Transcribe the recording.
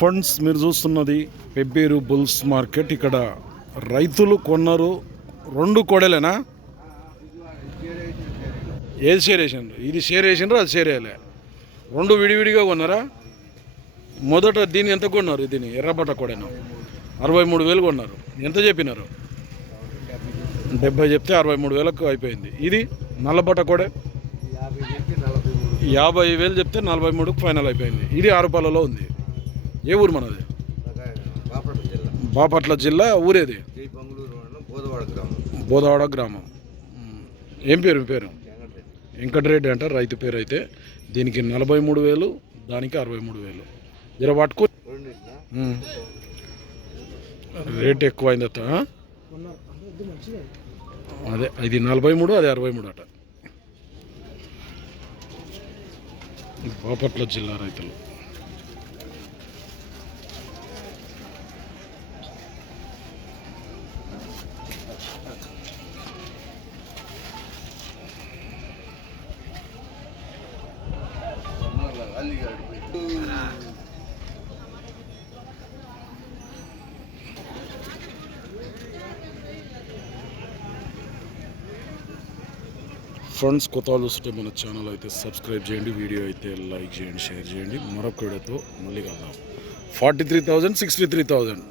Funds మీరు చూస్తున్నది Pebbair bulls market. ఇక్కడ రైతులు కొన్నారు. రెండు కోడలేనా? ఏది షేర్ వేసిండ్రు? ఇది షేర్ వేసిండ్రు? అది షేర్ వేయలే. రెండు విడివిడిగా కొన్నారా? మొదట దీన్ని ఎంత కొన్నారు దీన్ని? ఎర్రబట్ట కొడను? అరవై మూడు వేలు కొన్నారు. ఎంత చెప్పినారు? డెబ్బై చెప్తే అరవై మూడు వేలకు అయిపోయింది. ఇది నల్లబట్ట కోడే? యాభై వేలు చెప్తే నలభై మూడుకు ఫైనల్ అయిపోయింది. ఇది ఆరుపాలలో ఉంది. ఏ ఊరు మనది? బాపట్ల జిల్లా. బాపట్ల జిల్లా ఊరేది? బోధవాడ గ్రామం. బోదవాడ గ్రామం. ఉమ్. ఏం పేరు పేరు? వెంకటరెడ్డి. వెంకటరెడ్డి అంట రైతు పేరు అయితే దీనికి నలభై మూడు వేలు దానికి అరవై మూడు వేలు. జర పట్టుకో. రేట్ ఎక్కువ అయిందట? అదే ఇది నలభై మూడు అది అరవై మూడు అట. బాపట్ల జిల్లా రైతులు. ఫ్రెండ్స్ కొత్త వాళ్ళు మన ఛానల్ అయితే సబ్స్క్రైబ్ చేయండి వీడియో అయితే లైక్ చేయండి షేర్ చేయండి. మరొక వీడియోతో మళ్ళీ కలుద్దాం. Forty three thousand sixty three thousand